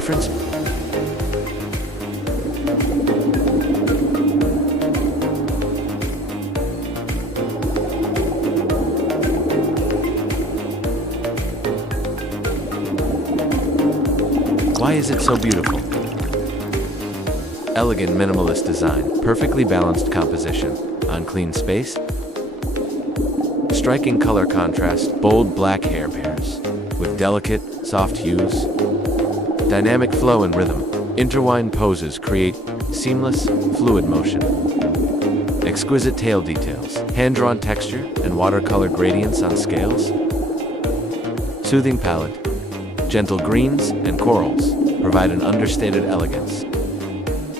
preference? Why is it so beautiful? Elegant minimalist design, perfectly balanced composition, on clean space, striking color contrast, bold black hair pairs, with delicate, soft hues, dynamic flow and rhythm, intertwined poses create seamless, fluid motion, exquisite tail details, hand-drawn texture and watercolor gradients on scales, soothing palette, gentle greens and corals provide an understated elegance.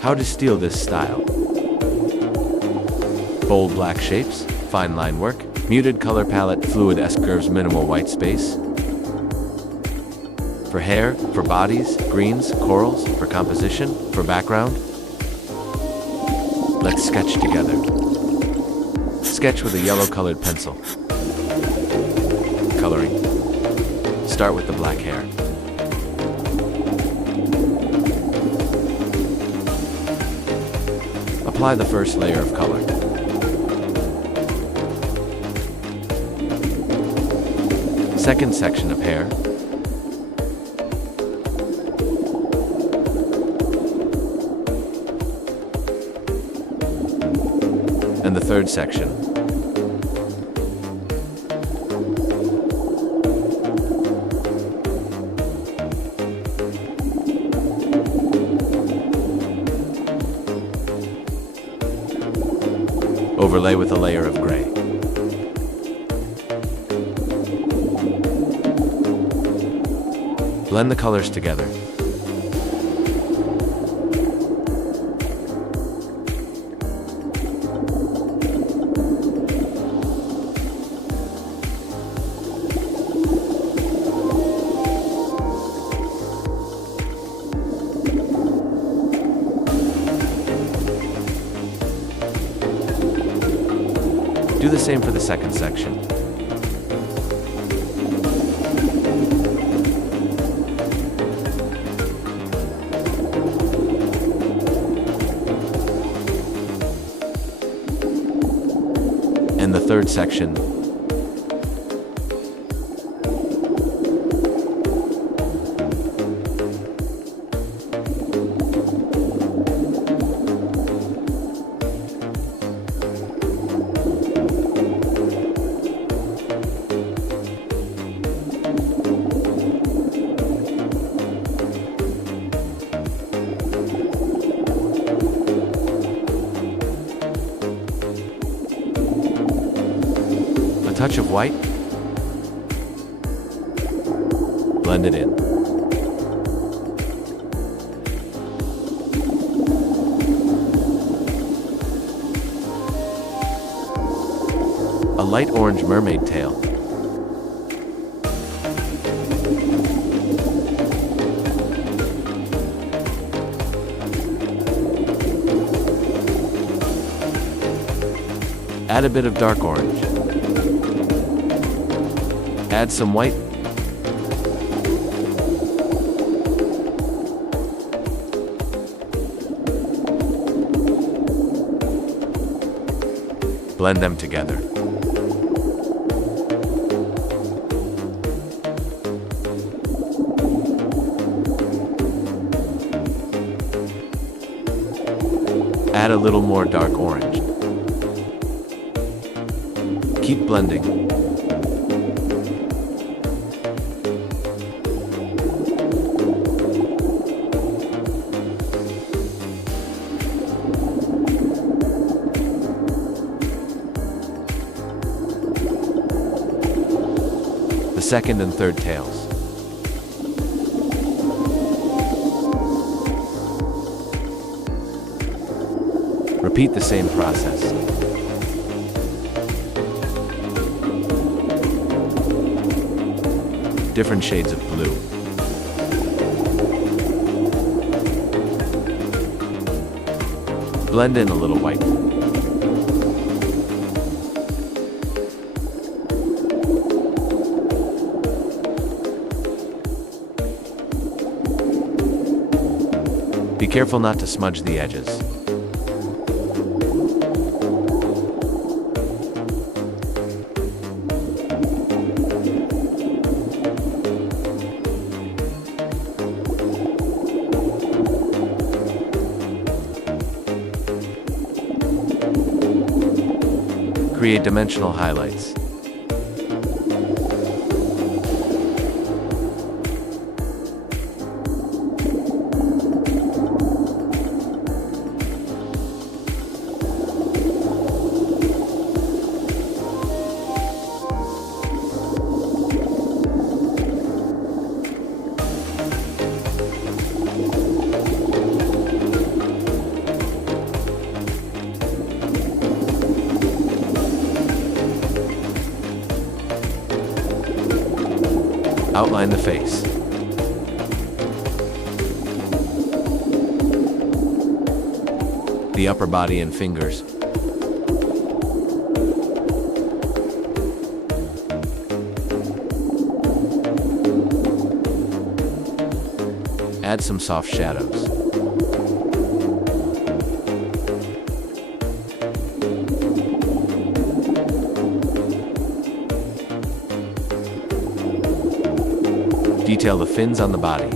How to steal this style? Bold black shapes, fine line work, muted color palette, fluid S-curves, minimal white space. For hair, for bodies, greens, corals, for composition, for background. Let's sketch together. Sketch with a yellow-colored pencil. Coloring. Start with the black hair. Apply the first layer of color. Second section of hair. And the third section. Overlay with a layer of gray. Blend the colors together. Do the same for the second section. And the third section. Touch of white, blend it in. A light orange mermaid tail. Add a bit of dark orange. Add some white. Blend them together. Add a little more dark orange. Keep blending. The second and third tails. Repeat the same process. Different shades of blue. Blend in a little white. careful not to smudge the edges. Create dimensional highlights. Outline the face. The upper body and fingers. Add some soft shadows. Detail the fins on the body.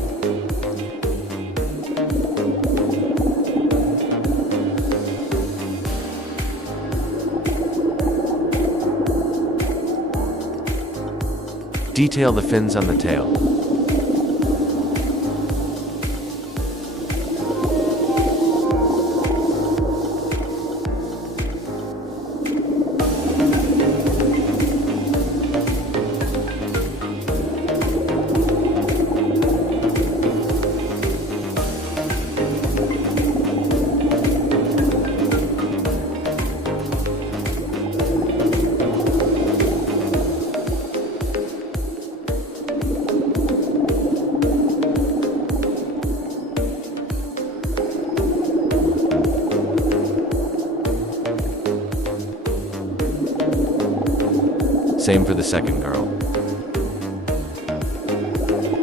Detail the fins on the tail. Same for the second girl.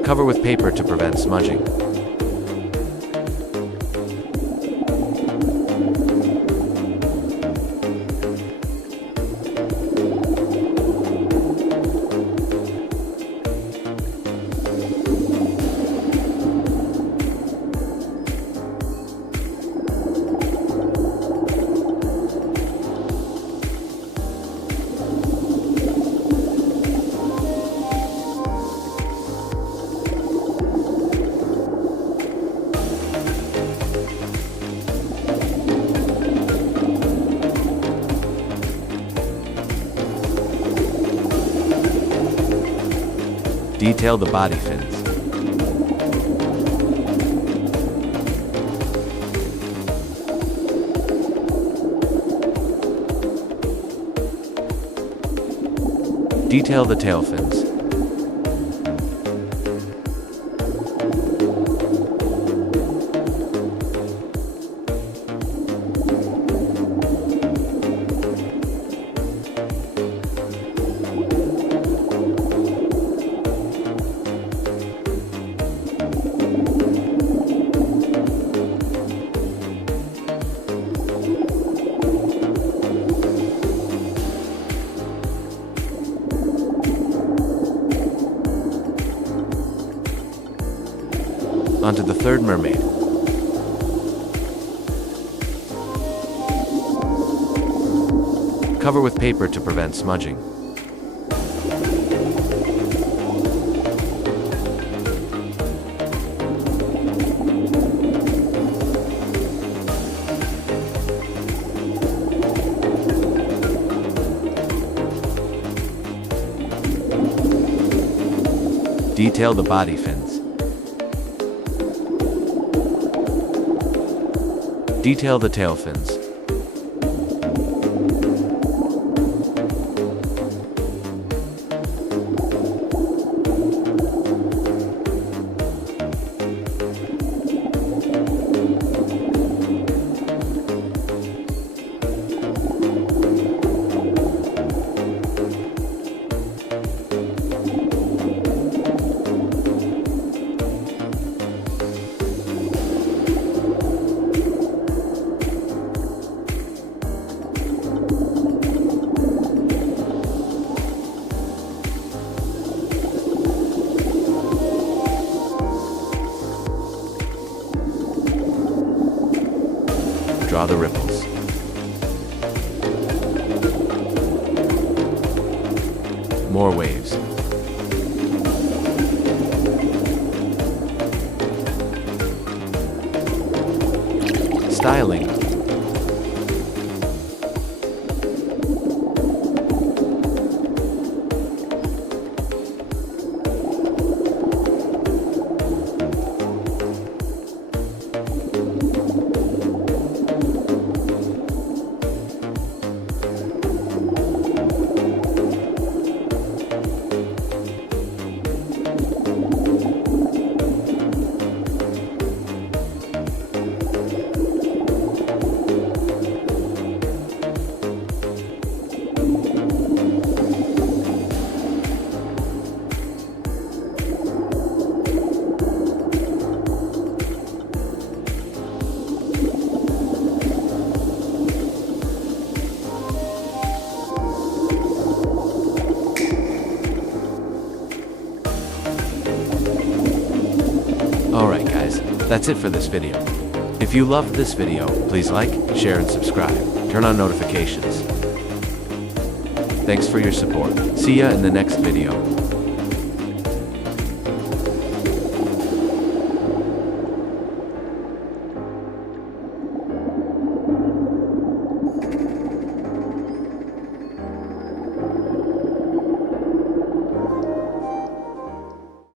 Cover with paper to prevent smudging. Detail the body fins. Detail the tail fins. Onto the third mermaid. Cover with paper to prevent smudging. Detail the body fins. Detail the tail fins. Draw the ripples. More waves. Styling. Alright guys, that's it for this video. If you loved this video, please like, share and subscribe. Turn on notifications. Thanks for your support. See ya in the next video.